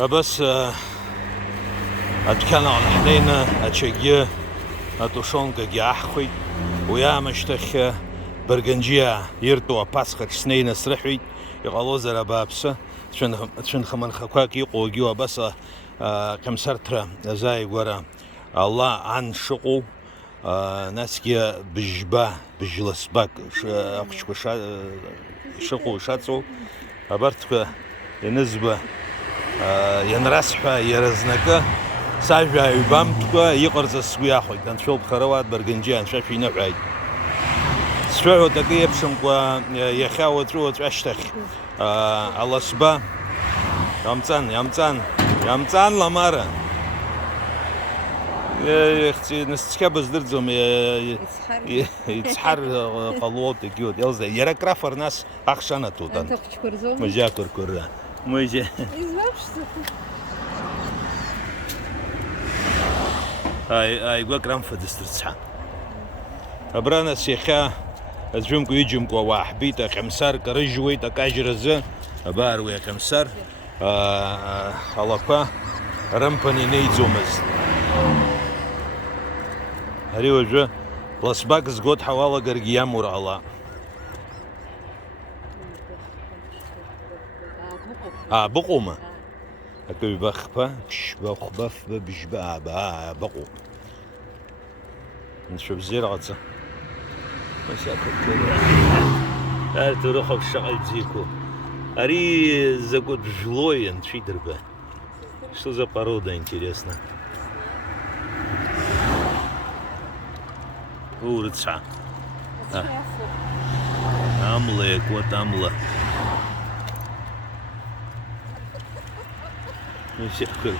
بس أتكلم على حنينة أتشجع أتوشونك جاحخي ويا مشتخ برجنجيا يرتو باسخ سنين سرحي يقالوا زرا بابسه شن خمن خكاك يقوجوا بس كم سرترا زي ورا الله عن شقو ناسكي بجبا بجلسباك شقو شاتسو أبرتك ينزبه ينرسحه يرزنك ساجا يبامتك يقرز السوياخوي كان شوب خروات برجنجيان شافي نوعي سفعو دقيق بشنك يخاوة تروت أشتخ الله سبا يمتان لمارا يا اختي نستكبز درزم يتسحر قلوط كيوت يلزا يراك رافر ناس اخشانا توتان مجا كركرا مجا هاي قرام فدسترسحا ابرانا سيخا ازجمكو يجمكو واحبيتا خمسار كرجويتا كاجرزا بارويا خمسار الله رمبني نيزومز هري وجه لاسباك زغوت حوالا قرقيا مور الله بقومة هكو بخبا بخبف بجبا بقو نشوف زير غتسا مساكو كده تروحوا الشغل تزيكو هري زغوت جلوي شي دربه что за порода интересно Урца. Амле, кот амла. Ну все как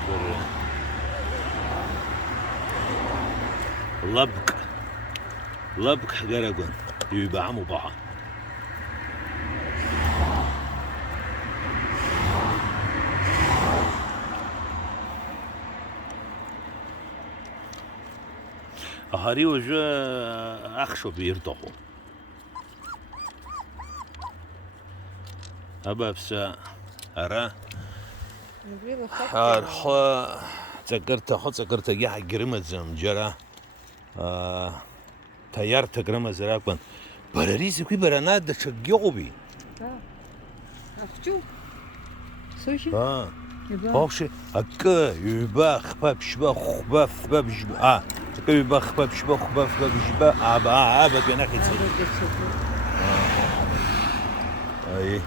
لبك حجرجون يبعموا بعض. هاري وجه أخشو بيرتاحوا أبا بسا أرا أرخا تذكرت جاه جرمة زم جرا تيار تجرمة زراكون براريز كوي برانات دشجعوبي أخشو سوشي باشه اكه يباخ بابشبا خباف بابجبا يباخ بابشبا خباف بابجبا ابا بينك اي